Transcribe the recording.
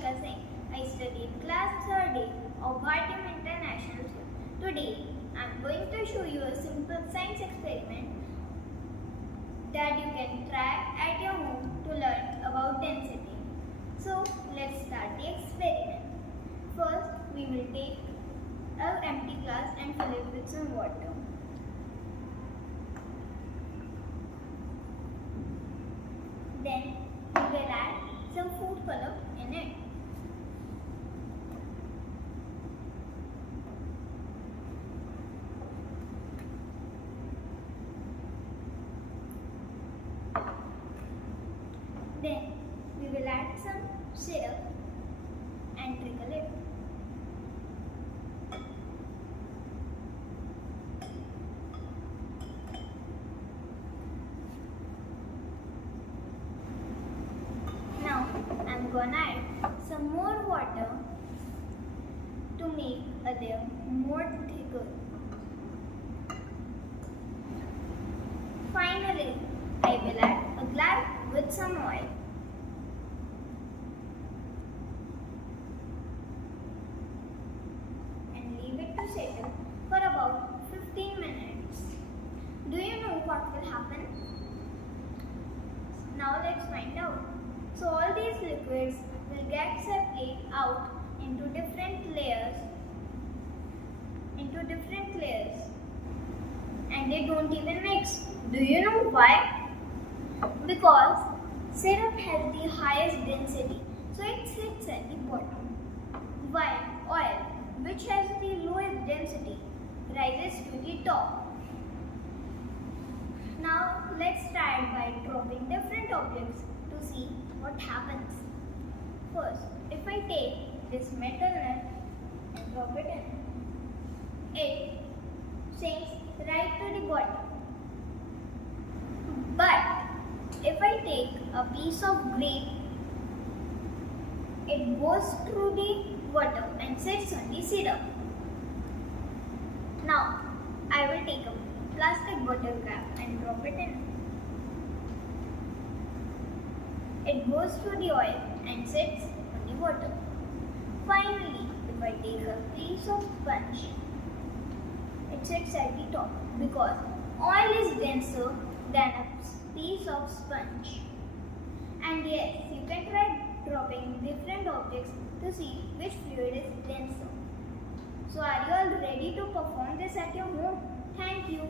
Aarusika Singh. I study in class 3rd of Bhartim International School. Today, I am going to show you a simple science experiment that you can try at your home to learn about density. So, let's start the experiment. First, we will take an empty glass and fill it with some water. Then, we will add some food color in it. Then, we will add some syrup and trickle it. Now, I am gonna add some more water to make a layer more thicker. Finally, I will add a glass with some oil. And leave it to settle for about 15 minutes. Do you know what will happen? Now let's find out. So all these liquids will get separated out into different layers. And they don't even mix. Do you know why? Because syrup has the highest density, so it sits at the bottom, while oil, which has the lowest density, rises to the top. Now let's try it by dropping different objects to see what happens. First, if I take this metal nut and drop it in, it sinks right to the bottom. But if I take a piece of grape, it goes through the water and sits on the syrup. Now, I will take a plastic bottle cap and drop it in. It goes through the oil and sits on the water. Finally, if I take a piece of sponge, it sits at the top because oil is denser than a piece of sponge. And yes, you can try dropping different objects to see which fluid is denser. So are you all ready to perform this at your home? Thank you.